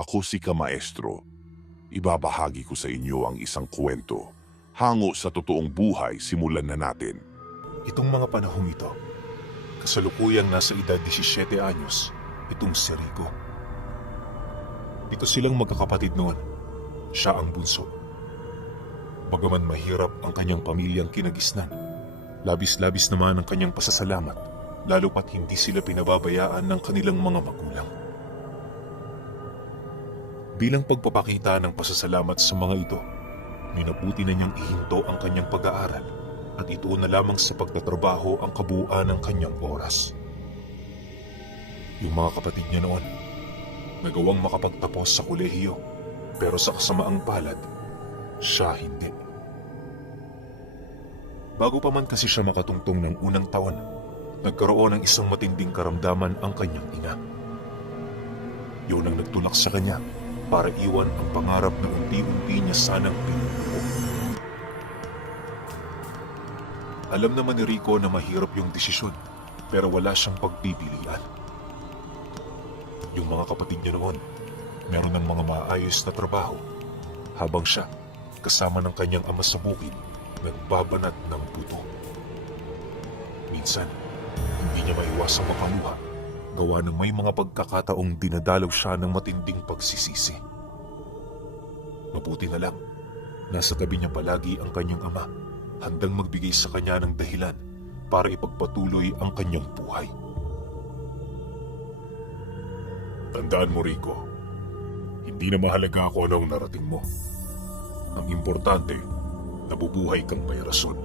Ako si Kamaestro. Ibabahagi ko sa inyo ang isang kwento. Hango sa totoong buhay, simulan na natin. Itong mga panahong ito, kasalukuyang nasa edad 17 anyos, itong si Rico. Ito silang magkakapatid noon. Siya ang bunso. Bagaman mahirap ang kanyang pamilyang kinagisnan, labis-labis naman ang kanyang pasasalamat, lalo pat hindi sila pinababayaan ng kanilang mga magulang. Bilang pagpapakita ng pasasalamat sa mga ito, minabuti na niyang ihinto ang kanyang pag-aaral at ito na lamang sa pagtatrabaho ang kabuuan ng kanyang oras. Yung mga kapatid niya noon, nagawang makapagtapos sa kolehiyo, pero sa kasamaang palad, siya hindi. Bago pa man kasi siya makatungtong ng unang taon, nagkaroon ng isang matinding karamdaman ang kanyang ina. Yun ang nagtulak sa kanya para iwan ang pangarap na unti-unti niya sanang pinubuo. Alam naman ni Rico na mahirap yung desisyon, pero wala siyang pagpipilian. Yung mga kapatid niya noon, meron ng mga maayos na trabaho, habang siya, kasama ng kanyang ama sa bukid, nagbabanat ng buto. Minsan, hindi niya maiwasang mapaluha, gawa ng may mga pagkakataong dinadalaw siya ng matinding pagsisisi. Mabuti na lang, nasa tabi niya palagi ang kanyang ama, handang magbigay sa kanya ng dahilan para ipagpatuloy ang kanyang buhay. Tandaan mo, Rico, hindi na mahalaga kung anong narating mo. Ang importante, nabubuhay kang may rason.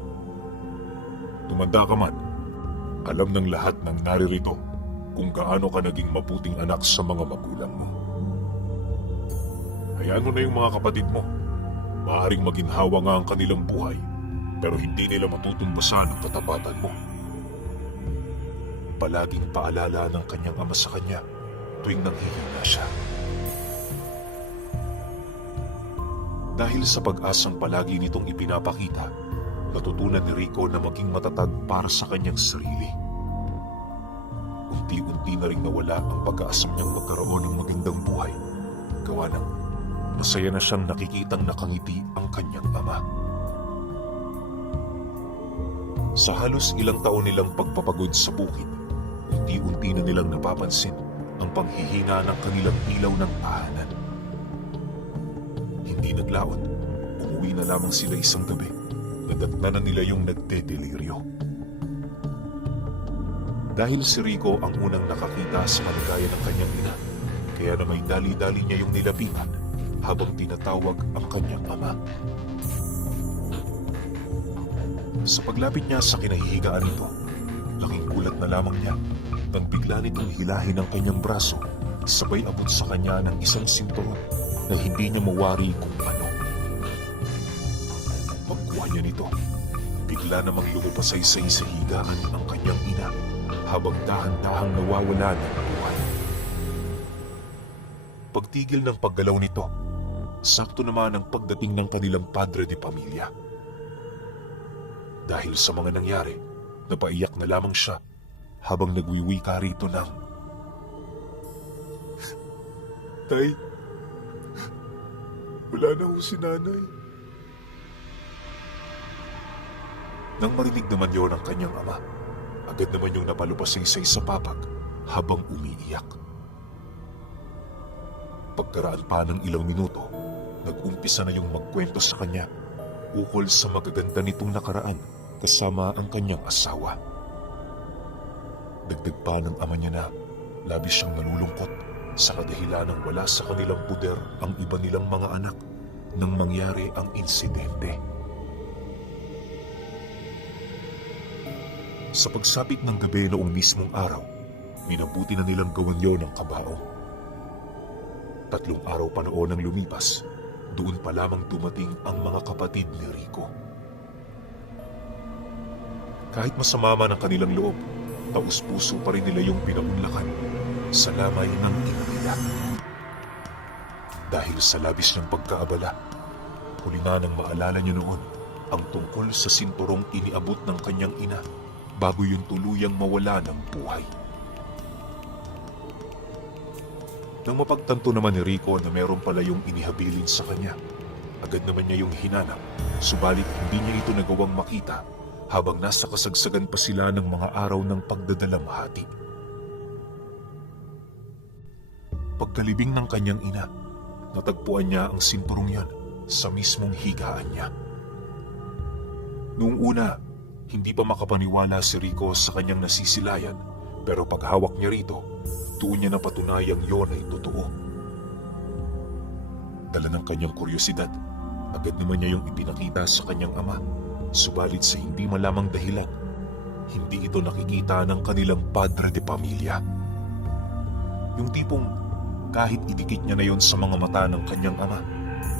Tumanda ka man, alam ng lahat ng naririto kung gaano ka naging mabuting anak sa mga magulang mo. Hayaan mo na yung mga kapatid mo. Maaaring maginhawa nga ang kanilang buhay, pero hindi nila matutumbasan ang katapatan mo. Palaging paalala ng kanyang ama sa kanya tuwing nanghihina siya. Dahil sa pag-asang palagi nitong ipinapakita, natutunan ni Rico na maging matatag para sa kanyang sarili. Unti-unti na rin nawala ang pag-aasam niyang magkaroon ng magandang buhay. Gawa ng masaya na siyang nakikitang nakangiti ang kanyang ama. Sa halos ilang taon nilang pagpapagod sa bukid, unti-unti na nilang napapansin ang panghihina ng kanilang ilaw ng tahanan. Hindi naglaon, umuwi na lamang sila isang gabi. Nadatna na nila yung nagdedeliryo. Dahil si Rico ang unang nakakita sa maligaya ng kanyang ina, kaya na may dali-dali niya yung nilapitan habang tinatawag ang kanyang ama. Sa paglapit niya sa kinahihigaan nito, laking gulat na lamang niya nang bigla nitong hilahin ang kanyang braso, sabay abot sa kanya ng isang sinturon na hindi niya mawari kung ano. Pagkuha niya nito, bigla namang lumupasay-say sa higaan ang kanyang ina habang dahan-dahang nawawala ng buhay. Pagtigil ng paggalaw nito, sakto naman ang pagdating ng kanilang padre de pamilya. Dahil sa mga nangyari, napaiyak na lamang siya habang nagwiwika rito ng, "Tay, wala na ho si nanay." Nang marinig naman yun ang kanyang ama, agad naman yung napalupasaysay sa papag habang umiiyak. Pagkaraan pa ng ilang minuto, nag-umpisa na yung magkwento sa kanya ukol sa magaganda nitong nakaraan kasama ang kanyang asawa. Dagdag pa ng ama niya na labis siyang nalulungkot sa kadahilan ng wala sa kanilang puder ang iba nilang mga anak nang mangyari ang insidente. Sa pagsapit ng gabi noong mismong araw, minabuti na nilang gawan yon ng kabao. 3 araw pa noon ang lumipas, doon pa lamang dumating ang mga kapatid ni Rico. Kahit masama man ang kanilang loob, taus-puso pa rin nila yung pinaunlakan sa lamay ng ina nila. Dahil sa labis niyang pagkaabala, huli na nang maalala niya noon ang tungkol sa sinturong iniabot ng kanyang ina bago yung tuluyang mawala ng buhay. Nang mapagtanto naman ni Rico na meron pala yung inihabilin sa kanya, agad naman niya yung hinanap, subalit hindi niya ito nagawang makita habang nasa kasagsagan pa sila ng mga araw ng pagdadalamhati. Pagkalibing ng kanyang ina, natagpuan niya ang sinturong yan sa mismong higaan niya. Noong una, hindi pa makapaniwala si Rico sa kanyang nasisilayan, pero paghawak niya rito, doon niya napatunayang yon ay totoo. Dala ng kanyang kuryosidad, agad naman niya yung ipinakita sa kanyang ama, subalit sa hindi malamang dahilan, hindi ito nakikita ng kanilang padre de pamilya. Yung tipong kahit idikit niya na yon sa mga mata ng kanyang ama,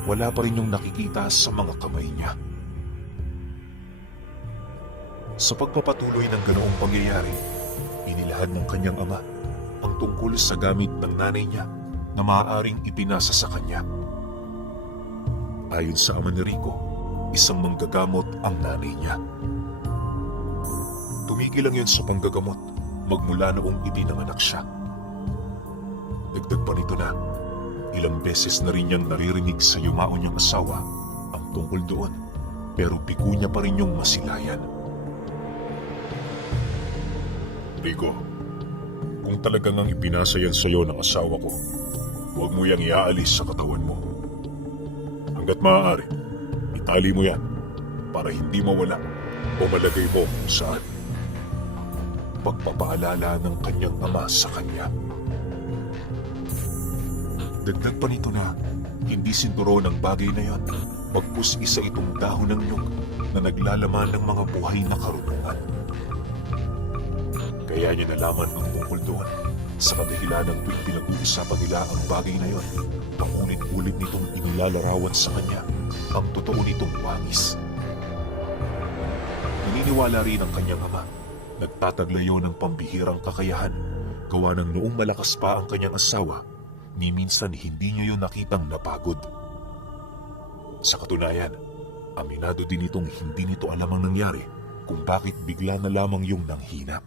wala pa rin yung nakikita sa mga kamay niya. Sa pagpapatuloy ng ganoong pangyayari, inilahad ng kanyang ama ang tungkol sa gamit ng nanay niya na maaaring ipinasa sa kanya. Ayon sa ama ni Rico, isang manggagamot ang nanay niya. Tumigil lang yun sa panggagamot magmula noong ipinanganak siya. Dagdag pa nito na, ilang beses na rin niyang naririnig sa yumao niyang asawa ang tungkol doon, pero bigo niya pa rin yung masilayan. Rico, kung talagang ang ipinasa yan sa'yo ng asawa ko, huwag mo yang iaalis sa katawan mo. Hanggat maaari, itali mo yan para hindi mawala o malagay mo kung saan. Pagpapaalala ng kanyang ama sa kanya. Dagdag pa nito na hindi sinturo ng bagay na yon, pagpus isa itong dahon ng nyug na naglalaman ng mga buhay na karunungan. Kaya niya nalaman ang tungkol doon sa kadahilan ng tuwing pinag-uusapan nila ang bagay na yon, ang ulit-ulit nitong inilalarawan sa kanya ang totoo nitong wangis. Naniniwala rin ang kanyang ama, nagtataglayo ng pambihirang kakayahan, gawa ng noong malakas pa ang kanyang asawa, ni minsan hindi niya yun nakitang napagod. Sa katunayan, aminado din itong hindi nito alam ang nangyari kung bakit bigla na lamang yung nanghina.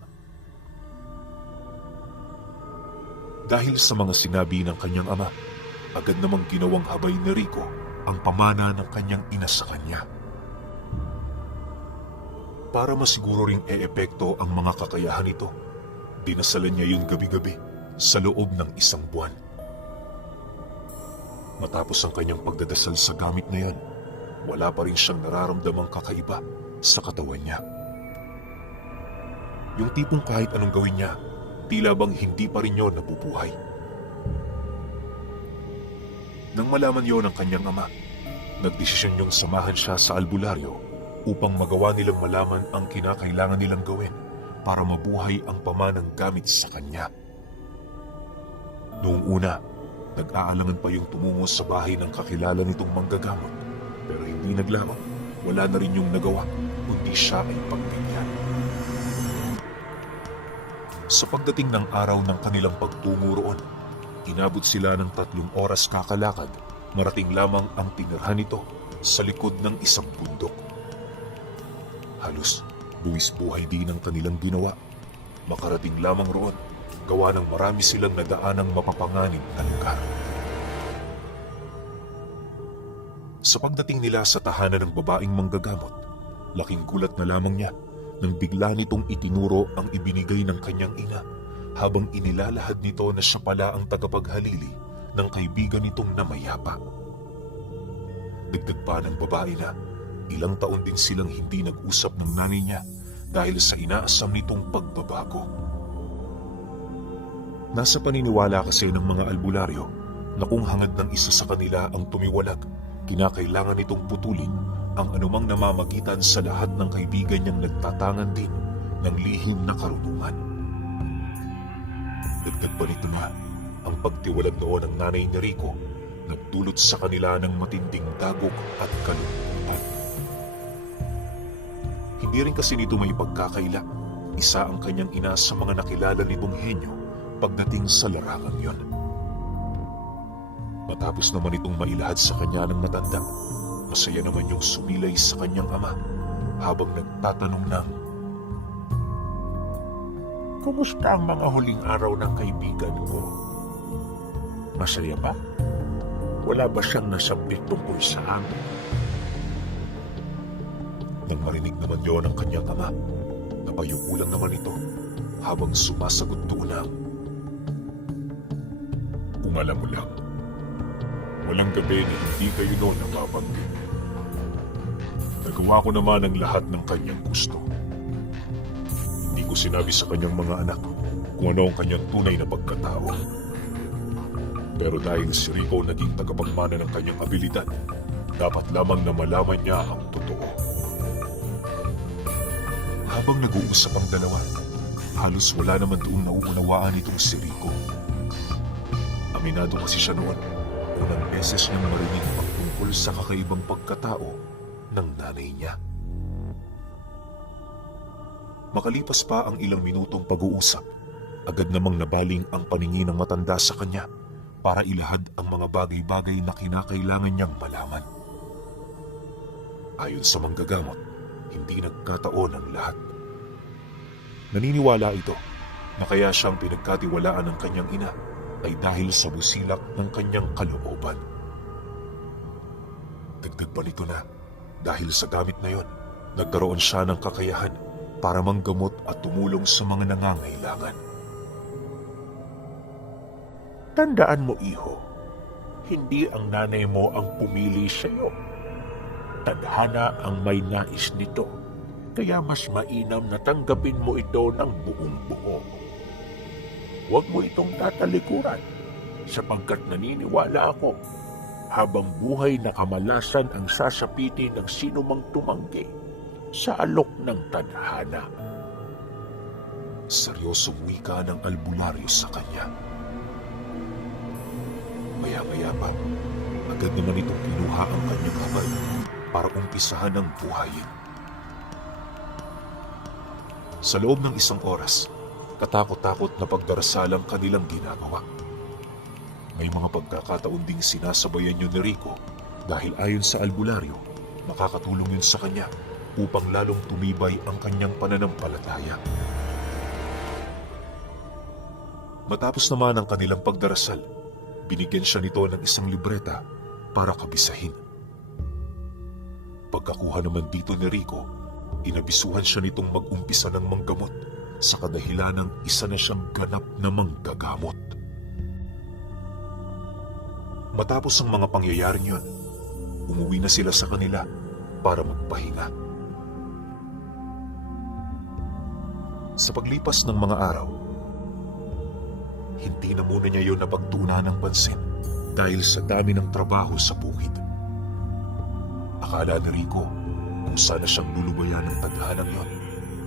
Dahil sa mga sinabi ng kanyang ama, agad namang ginawang habay ni Rico ang pamana ng kanyang ina sa kanya. Para masiguro ring e-epekto ang mga kakayahan nito, dinasalan niya yung gabi-gabi sa loob ng isang buwan. Matapos ang kanyang pagdadasal sa gamit na yan, wala pa rin siyang nararamdamang kakaiba sa katawan niya. Yung tipong kahit anong gawin niya, tila bang hindi pa rin yun nabubuhay. Nang malaman yon ng kanyang ama, nagdesisyon niyong samahan siya sa albularyo upang magawa nilang malaman ang kinakailangan nilang gawin para mabuhay ang pamanang gamit sa kanya. Noong una, nag-aalangan pa yung tumungo sa bahay ng kakilala nitong manggagamot, pero hindi naglaban, wala na rin yung nagawa, kundi siya ay pagbigyan. Sa pagdating ng araw ng kanilang pagtungo roon, inabot sila ng 3 oras kakalakad, marating lamang ang tinirhan nito sa likod ng isang bundok. Halos buwis buhay din ang kanilang ginawa. Makarating lamang roon, gawa ng marami silang nadaanang mapapanganib na lugar. Sa pagdating nila sa tahanan ng babaeng manggagamot, laking gulat na lamang niya nang bigla nitong itinuro ang ibinigay ng kanyang ina habang inilalahad nito na siya pala ang tagapaghalili ng kaibigan nitong namayapa. Dagdag pa ng babae na ilang taon din silang hindi nag-usap ng nanay niya dahil sa inaasam nitong pagbabago. Nasa paniniwala kasi ng mga albularyo na kung hangad ng isa sa kanila ang tumiwalag, kinakailangan nitong putulin ang anumang namamagitan sa lahat ng kaibigan niyang nagtatangan din ng lihim na karunungan. Dagdag pa nito na ang pagtiwalag noon ng nanay ni Rico nagdulot sa kanila ng matinding dagok at kalungkutan. Hindi rin kasi nito may pagkakaila, isa ang kanyang ina sa mga nakilala nitong henyo pagdating sa larangang yon. Matapos naman itong mailahad sa kanya ng matanda, masaya naman yung sumilay sa kanyang ama habang nagtatanong ng, "Kumusta ang mga huling araw ng kaibigan ko?" Masaya ba? Wala ba siyang nasabit tungkol sa amin? Nang marinig naman yon ang kanyang ama, napayuko lang naman ito habang sumasagot doon ang, kung alam mo lang, walang gabi na hindi kayo noon nababanggit. Nagawa ko naman ang lahat ng kanyang gusto. Hindi ko sinabi sa kanyang mga anak kung ano ang kanyang tunay na pagkatao. Pero dahil si Rico naging tagapagmana ng kanyang abilidad, dapat lamang na malaman niya ang totoo. Habang nag-uusap ang dalawa, halos wala naman doon nauunawaan itong si Rico. Aminado kasi siya noon, unang beses niyang marinig pagtungkol sa kakaibang pagkatao ng nanay niya. Makalipas pa ang ilang minutong pag-uusap, agad namang nabaling ang paningin ng matanda sa kanya para ilahad ang mga bagay-bagay na kinakailangan niyang malaman. Ayon sa manggagamot, hindi nagkataon ang lahat. Naniniwala ito na kaya siyang pinagkatiwalaan ng kanyang ina ay dahil sa busilak ng kanyang kalooban. Dagdag pa nito na dahil sa gamit na yon, nagkaroon siya ng kakayahan para manggamot at tumulong sa mga nangangailangan. Tandaan mo, iho, hindi ang nanay mo ang pumili sa iyo. Tadhana ang may nais nito, kaya mas mainam na tanggapin mo ito ng buong buo. Huwag mo itong tatalikuran, sapagkat naniniwala ako, habang buhay na kamalasan ang sasapitin ng sino mang tumanggi sa alok ng tadhana. Seryosong wika ng albularyo sa kanya. Maya-maya pa, agad naman itong kinuha ang kanyang kamay para umpisahan ang buhayin. Sa loob ng isang oras, katakot-takot na pagdarasal ang kanilang ginagawa. May mga pagkakataon ding sinasabayan yun ni Rico dahil ayon sa albularyo, makakatulong yun sa kanya upang lalong tumibay ang kanyang pananampalataya. Matapos naman ang kanilang pagdarasal, binigyan siya nito ng isang libreta para kabisahin. Pagkakuha naman dito ni Rico, inabisuhan siya nitong mag-umpisa ng manggamot sa kadahilan ng isa na siyang ganap na manggagamot. Matapos ang mga pangyayaring yun, umuwi na sila sa kanila para magpahinga. Sa paglipas ng mga araw, hindi na muna niya yun napagtuunan ng pansin dahil sa dami ng trabaho sa bukid. Akala ni Rico kung sana siyang lulubayan ng tadhanang yon,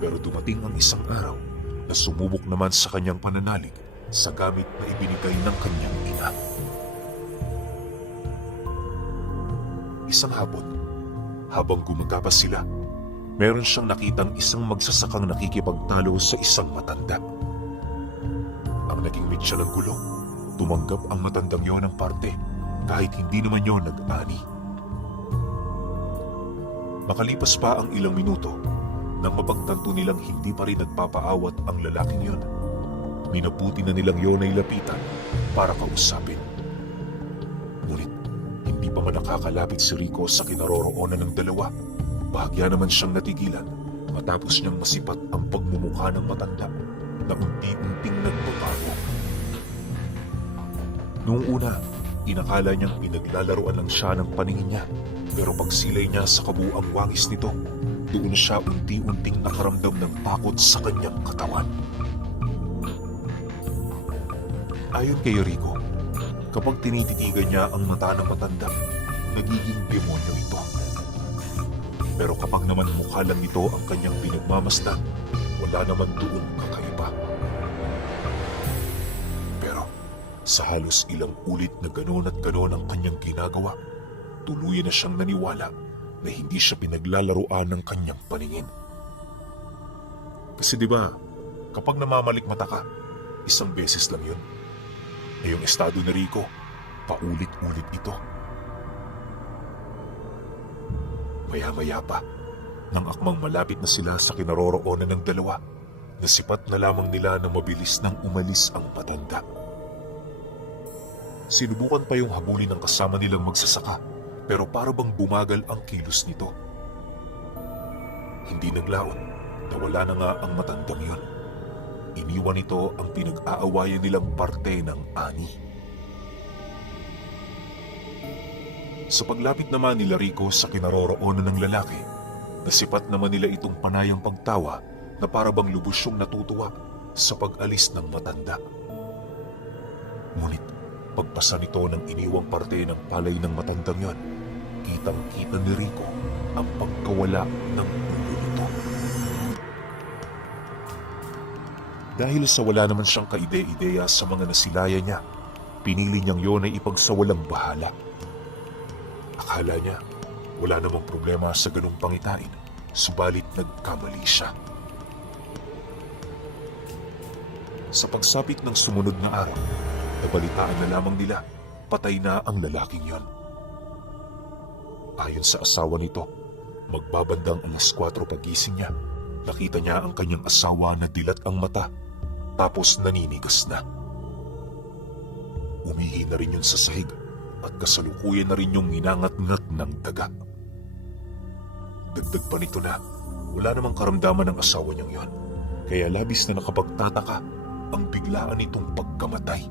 pero dumating ang isang araw na sumubok naman sa kanyang pananalig sa gamit na ibinigay ng kanyang ina. Isang hapon, habang gumagapa sila, meron siyang nakitang isang magsasakang nakikipagtalo sa isang matanda. Ang naging mitya ng gulo, tumanggap ang matandang yon ng parte kahit hindi naman yon nag-ani. Makalipas pa ang ilang minuto, nang mapagtanto nilang hindi pa rin nagpapaawat ang lalaking yon, minabuti na nilang yon ay lapitan para kausapin. Ngunit hindi pa man nakakalapit si Rico sa kinaroroonan ng dalawa, bahagya naman siyang natigilan matapos niyang masipat ang pagmumukha ng matanda na unti-unting nagbabago. Noong una, inakala niyang pinaglalaroan lang siya ng paningin niya, pero pagsilay niya sa kabuuang wangis nito, doon siya unti-unting nakaramdam ng takot sa kanyang katawan. Ayon kay Rico, kapag tinititigan niya ang mata ng matanda, nagiging demonyo ito. Pero kapag naman mukha lang ito ang kanyang pinagmamasdan, wala naman doon kakaiba. Pero sa halos ilang ulit na gano'n at gano'n ang kanyang ginagawa, tuluyan na siyang naniwala na hindi siya pinaglalaroan ng kanyang paningin. Kasi diba, kapag namamalikmata ka, isang beses lang yun. Na yung estado ni Rico, paulit-ulit ito. Maya-maya pa, nang akmang malapit na sila sa kinaroroonan ng dalawa, nasipat na lamang nila na mabilis nang umalis ang matanda. Sinubukan pa yung habulin ng kasama nilang magsasaka, pero para bang bumagal ang kilos nito. Hindi naglaon, nawala na nga ang matandang yon. Iniwan nito ang pinag-aawayan nilang parte ng ani. Sa paglapit naman nila Rico sa kinaroroonan ng lalaki, nasipat naman nila itong panayang pagtawa na para bang lubos siyang natutuwa sa pag-alis ng matanda. Ngunit pagpasa nito ng iniwang parte ng palay ng matandang yon, kitang-kita ni Rico ang pagkawala ng ulo nito. Dahil sa wala naman siyang kaide-ideya sa mga nasilaya niya, pinili niyang yon ay ipagsawalang bahala. Akala niya wala namang problema sa ganung pangitain, subalit nagkamali siya. Sa pagsapit ng sumunod na araw, nabalitaan na lamang nila patay na ang lalaking yon. Ayon sa asawa nito, magbabandang alas 4 pagising niya, nakita niya ang kanyang asawa na dilat ang mata, tapos naninigas na. Umihi na rin yun sa sahig at kasalukuyan na rin yung inangat-ngat ng daga. Dagdag pa nito na wala namang karamdaman ng asawa niyang yon, kaya labis na nakapagtataka ang biglaan nitong pagkamatay.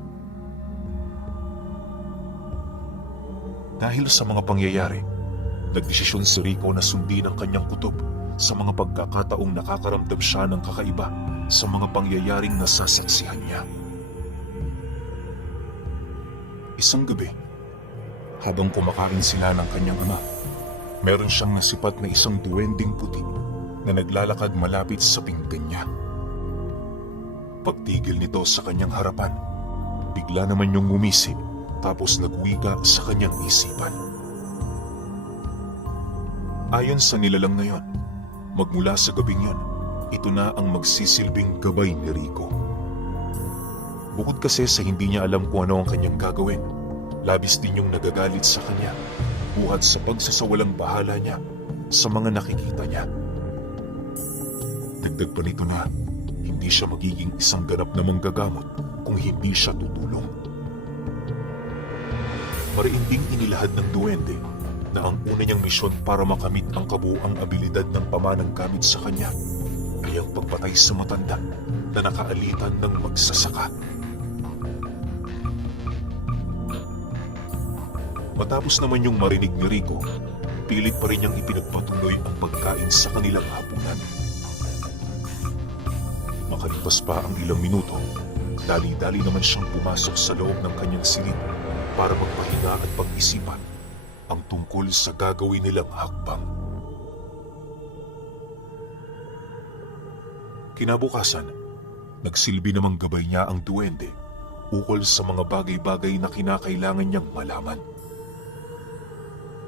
Dahil sa mga pangyayari, nagdesisyon si Rico na sundin ang kanyang kutob sa mga pagkakataong nakakaramdam siya ng kakaiba sa mga pangyayaring nasasaksihan niya. Isang gabi, habang kumakain sila ng kanyang ama, meron siyang nasipat na isang duwending puti na naglalakad malapit sa pinggan niya. Pagtigil nito sa kanyang harapan, bigla naman niyang gumising tapos nagwika sa kanyang isipan. Ayon sa nilalang na yon, magmula sa gabing yon, ito na ang magsisilbing gabay ni Rico. Bukod kasi sa hindi niya alam kung ano ang kanyang gagawin, labis din yung nagagalit sa kanya, buhat sa pagsasawalang bahala niya sa mga nakikita niya. Dagdag pa nito na hindi siya magiging isang ganap na manggagamot kung hindi siya tutulong. Mariinding inilahad ng duwende na ang una niyang misyon para makamit ang kabuuang abilidad ng pamanang gamit sa kanya ay ang pagpatay sa matanda na nakaalitan ng magsasaka. Matapos naman yung marinig ni Rico, pilit pa rin niyang ipinagpatuloy ang pagkain sa kanilang hapunan. Makalipas pa ang ilang minuto, dali-dali naman siyang pumasok sa loob ng kanyang silid para magpahinga at pag-isipan ang tungkol sa gagawin nilang hakbang. Kinabukasan, nagsilbi namang gabay niya ang duwende ukol sa mga bagay-bagay na kinakailangan niyang malaman.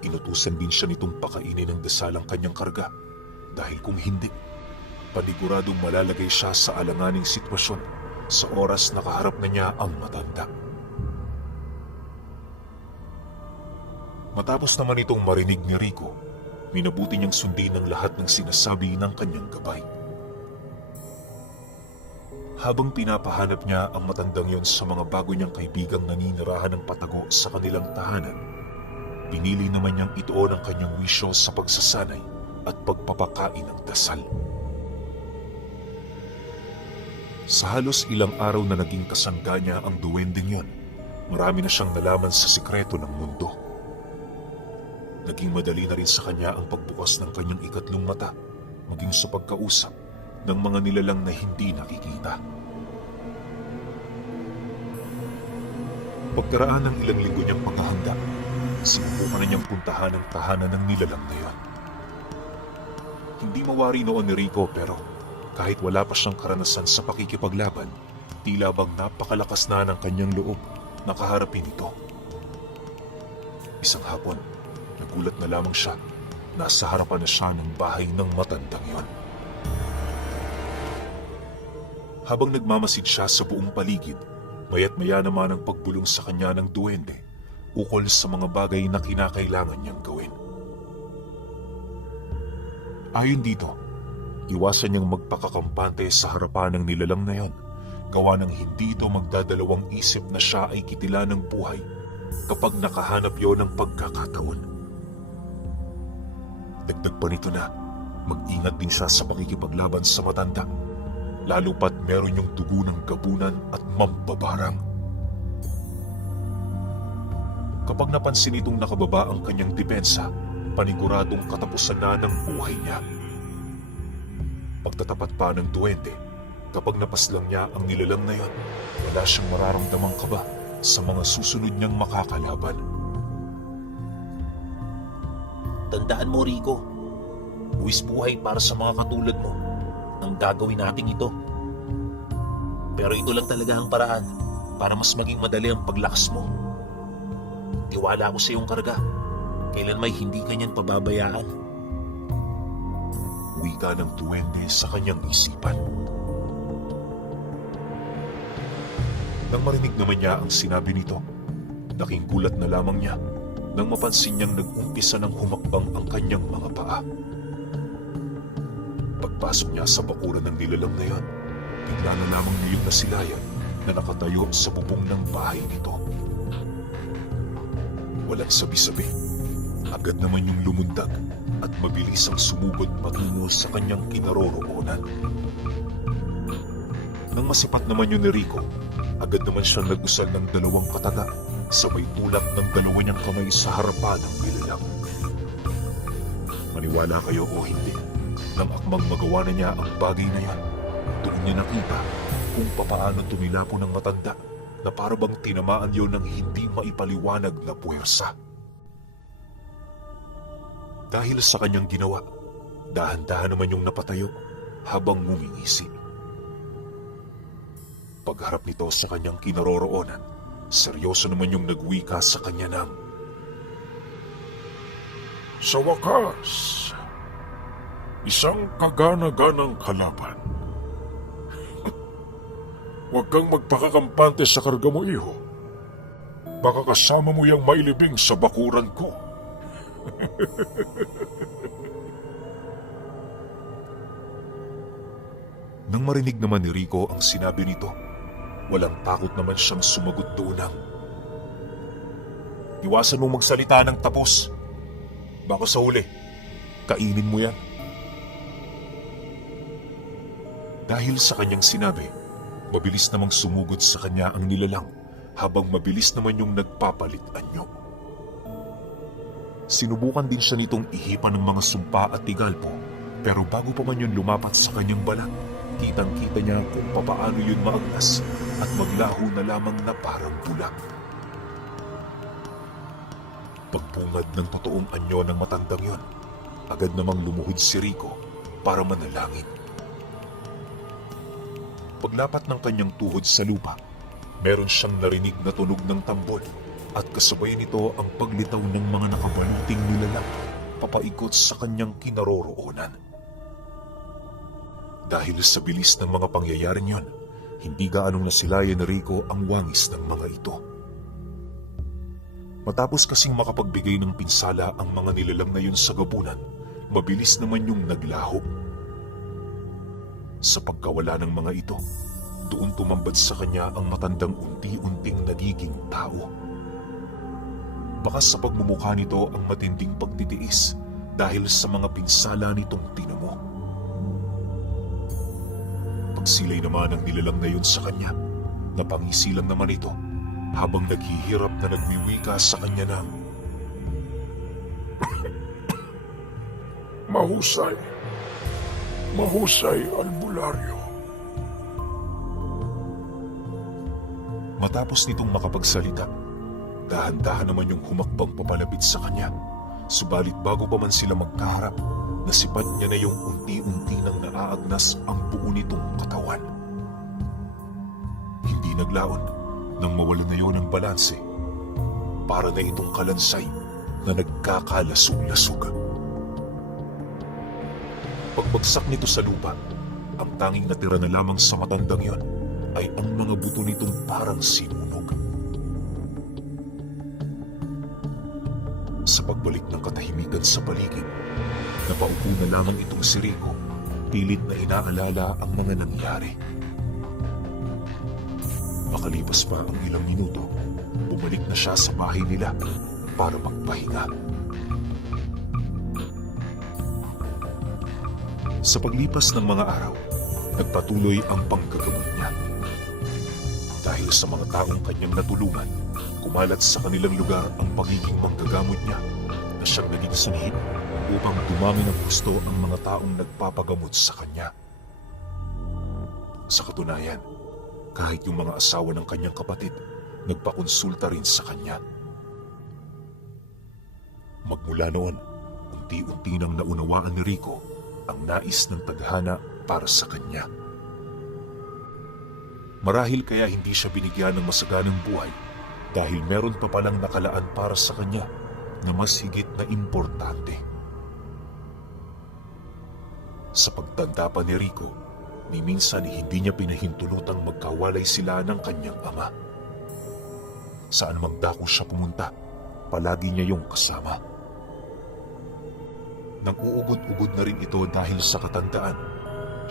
Inutusan din siya nitong pakainin ng dasalang kanyang karga dahil kung hindi, paniguradong malalagay siya sa alanganing sitwasyon sa oras na kaharap na niya ang matanda. Matapos naman itong marinig ni Rico, minabuti niyang sundin ang lahat ng sinasabi ng kanyang gabay. Habang pinapahanap niya ang matandang yon sa mga bago niyang kaibigang naninirahan ng patago sa kanilang tahanan, pinili naman niyang ituon ang kanyang wisyo sa pagsasanay at pagpapakain ng dasal. Sa halos ilang araw na naging kasangga niya ang duwendeng yon, marami na siyang nalaman sa sikreto ng mundo. Naging madali na rin sa kanya ang pagbukas ng kanyang ikatlong mata, maging sa pagkausap ng mga nilalang na hindi nakikita. Pagkaraan ng ilang linggo niyang paghahanda, sinubukan na niyang puntahan ang tahanan ng nilalang na yon. Hindi mawari noon ni Rico pero kahit wala pa siyang karanasan sa pakikipaglaban, tila bang napakalakas na ng kanyang loob na kaharapin ito. Isang hapon, nagulat na lamang siya. Nasa harapan na siya ng bahay ng matandang yon. Habang nagmamasid siya sa buong paligid, maya't maya naman ang pagbulong sa kanya ng duwende ukol sa mga bagay na kinakailangan niyang gawin. Ayon dito, iwasan niyang magpakakampante sa harapan ng nilalang na yon, gawa ng hindi ito magdadalawang isip na siya ay kitila ng buhay kapag nakahanap yon ng pagkakataon. Dagdag pa nito na mag-ingat din siya sa pakikipaglaban sa matanda, lalo pat meron yung dugo ng gabunan at mambabarang. Kapag napansin itong nakababa ang kanyang depensa, paniguradong katapusan na ng buhay niya. Pagtatapat pa ng duwende, kapag napaslang niya ang nilalang na yon, wala siyang mararamdamang kaba sa mga susunod niyang makakalaban. Tandaan mo, Rico. Buwis buhay para sa mga katulad mo ang gagawin nating ito. Pero ito lang talaga ang paraan para mas maging madali ang paglakas mo. Tiwala ko sa iyong karga. Kailan may hindi kanyan pababayaan. Wika ng duwende sa kanyang isipan. Nang marinig naman niya ang sinabi nito, laking gulat na lamang niya nang mapansin niyang nag-umpisa ng humakbang ang kanyang mga paa. Pagpasok niya sa bakuran ng nilalang na yon, bigla na lamang niyong nasilayan na nakatayo sa bubong ng bahay nito. Walang sabi-sabi, agad naman yung lumundag at mabilis ang sumugod patungo sa kanyang kinaroroonan. Nang masipat naman yun ni Rico, agad naman siyang nag-usal ng dalawang pataga sa may tulak ng dalawa niyang kamay sa harapan ng nilalang. Maniwala kayo o hindi, nang akmang magawa na niya ang bagay na yan, doon niya nakita kung papaano tumilapo ng matanda na parabang tinamaan yon ng hindi maipaliwanag na puwersa. Dahil sa kanyang ginawa, dahan-dahan naman yung napatayo habang ngumingisi. Pagharap nito sa kanyang kinaroroonan, seryoso naman yung nagwika sa kanya ng, Sa wakas, isang kagana-ganang kalaban. Huwag kang magpakakampante sa karga mo, iho. Baka kasama mo yung mailibing sa bakuran ko. Nang marinig naman ni Rico ang sinabi nito, walang takot naman siyang sumagot doon ng, iwasan mong magsalita ng tapos. Baka sa huli, kainin mo yan. Dahil sa kanyang sinabi, mabilis namang sumugod sa kanya ang nilalang habang mabilis naman yung nagpapalit anyo. Sinubukan din siya nitong ihipan ng mga sumpa at tigalpo, pero bago pa man yun lumapat sa kanyang balat, kitang-kita niya kung papaano yun maagnas at maglaho na lamang na parang bulak. Pagbungad ng totoong anyo ng matandang yon, agad namang lumuhod si Rico para manalangin. Paglapat ng kanyang tuhod sa lupa, meron siyang narinig na tunog ng tambol at kasabay nito ang paglitaw ng mga nakabaluting nilalang papaikot sa kanyang kinaroroonan. Dahil sa bilis ng mga pangyayaring yon, hindi gaanong nasilayan ni Rico ang wangis ng mga ito. Matapos kasing makapagbigay ng pinsala ang mga nilalang na yun sa gabunan, mabilis naman yung naglaho. Sa pagkawala ng mga ito, doon tumambad sa kanya ang matandang unti-unting nagiging tao. Bakas sa pagmumukha nito ang matinding pagtitiis dahil sa mga pinsala nitong tinamo. Pagsilay naman ang nilalang na yun sa kanya, napangisi lang naman ito habang naghihirap na nagwiwika sa kanya ng, Mahusay. Mahusay, albularyo. Matapos nitong makapagsalita, dahan-dahan naman yung humakbang papalapit sa kanya. Subalit bago pa man sila magkaharap, nasipat niya na yung unti-unti nang naaagnas ang buo nitong katawan. Hindi naglaon nang mawala na yun ang balanse. Para na itong kalansay na nagkakalasog-lasog. Pagbagsak nito sa lupa, ang tanging natira na lamang sa matandang yon ay ang mga buto nitong parang sinunog. Sa pagbalik ng katahimikan sa paligid, napaupo na lamang itong si Rico, pilit na inaalala ang mga nangyari. Makalipas pa ang ilang minuto, bumalik na siya sa bahay nila para magpahinga. Sa paglipas ng mga araw, nagpatuloy ang panggagamot niya. Dahil sa mga taong kanyang natulungan, kumalat sa kanilang lugar ang pagiging manggagamot niya na siyang naging sanhi upang dumami ng gusto ang mga taong nagpapagamot sa kanya. Sa katunayan, kahit yung mga asawa ng kanyang kapatid, nagpakonsulta rin sa kanya. Magmula noon, unti-unti nang naunawaan ni Rico ang nais ng tadhana para sa kanya. Marahil kaya hindi siya binigyan ng masaganang buhay dahil meron pa palang nakalaan para sa kanya na mas higit na importante. Sa pagtanda pa ni Rico, ni minsan hindi niya pinahintulutang magkawalay sila ng kanyang ama. Saan mang dako siya pumunta, palagi niya yung kasama. Nang uugod-ugod na rin ito dahil sa katandaan,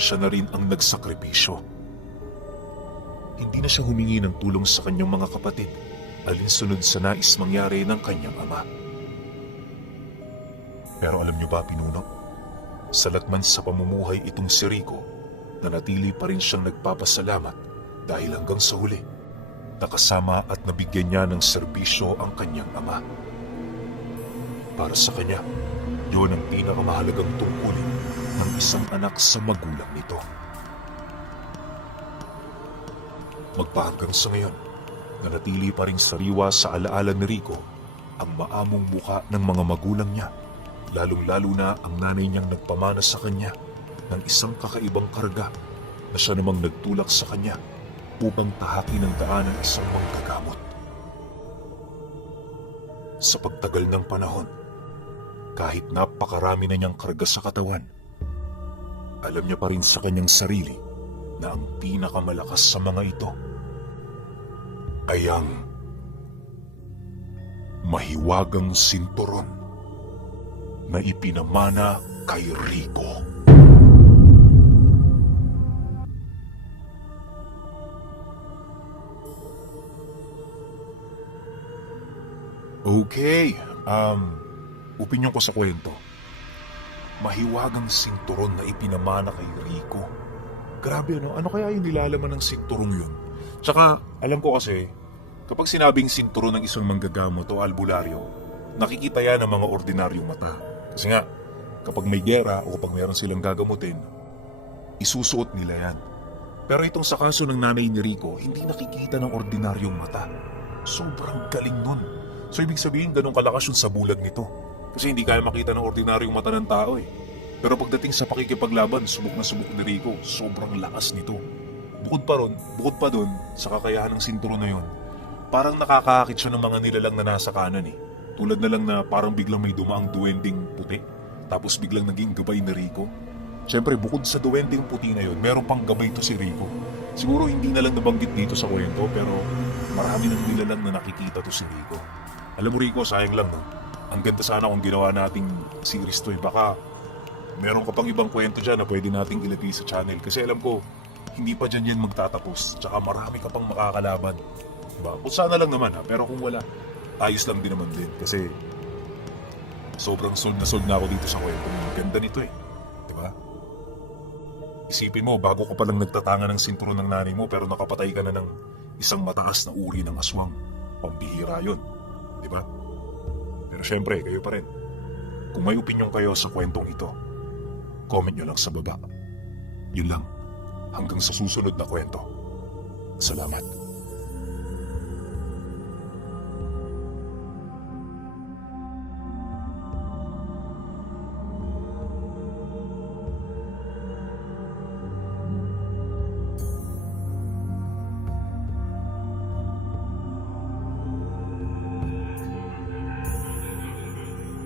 siya na rin ang nagsakripisyo. Hindi na siya humingi ng tulong sa kanyang mga kapatid, alinsunod sa nais mangyari ng kanyang ama. Pero alam niyo ba, pinuno? Salat man sa pamumuhay itong si Rico, nanatili pa rin siyang nagpapasalamat dahil hanggang sa huli, nakasama at nabigyan niya ng serbisyo ang kanyang ama. Para sa kanya, yun ang pinakamahalagang tungkulin ng isang anak sa magulang nito. Magpahanggang sa ngayon, nanatili pa rin sariwa sa alaala ni Rico ang maamong muka ng mga magulang niya, lalong-lalo na ang nanay niyang nagpamana sa kanya ng isang kakaibang karga na siya namang nagtulak sa kanya upang tahakin ang daan ng isang manggagamot. Sa pagtagal ng panahon, kahit napakarami na niyang karga sa katawan, alam niya pa rin sa kanyang sarili na ang pinakamalakas sa mga ito ay ang mahiwagang sinturon na ipinamana kay Rico. Okay, opinyon ko sa kwento. Mahiwagang sinturon na ipinamana kay Rico. Grabe ano kaya yung nilalaman ng sinturon yun? Tsaka, alam ko kasi, kapag sinabing sinturon ng isang manggagamot o albularyo, nakikita yan ng mga ordinaryong mata. Kasi nga, kapag may gera o kapag mayroon silang gagamutin, isusuot nila yan. Pero itong sa kaso ng nanay ni Rico, hindi nakikita ng ordinaryong mata. Sobrang galing nun. So ibig sabihin, ganun kalakas yung sa bulag nito. Kasi hindi kaya makita ng ordinaryong mata ng tao eh. Pero pagdating sa pakikipaglaban, subok na subok ni Rico, sobrang lakas nito. Bukod pa dun, sa kakayahan ng sinturon na yun, parang nakakaakit siya ng mga nilalang na nasa kanan eh. Tulad na lang na parang biglang may dumaang duwending puti, tapos biglang naging gabay ni Rico. Siyempre, bukod sa duwending puti na yun, meron pang gabay to si Rico. Siguro hindi na lang nabanggit dito sa kwento, pero marami ng nilalang na nakikita to si Rico. Alam mo Rico, sayang lang no? Ang ganda sana kung ginawa nating series to eh. Baka meron ka pang ibang kwento dyan na pwede nating ilagay sa channel. Kasi alam ko, hindi pa dyan yan magtatapos. Tsaka marami ka pang makakalaban. Diba? Kung sana lang naman ha, pero kung wala, ayos lang din naman din. Kasi sobrang sold na ako dito sa kwento. Ang ganda nito eh. Diba? Isipin mo, bago ka palang nagtatanga ng sinturon ng nanay mo, pero nakapatay ka na ng isang mataas na uri ng aswang. Pambihira yun. Diba? Pero syempre, kayo pa rin. Kung may opinyon kayo sa kwentong ito, comment nyo lang sa baba. Yun lang. Hanggang sa susunod na kwento. Salamat.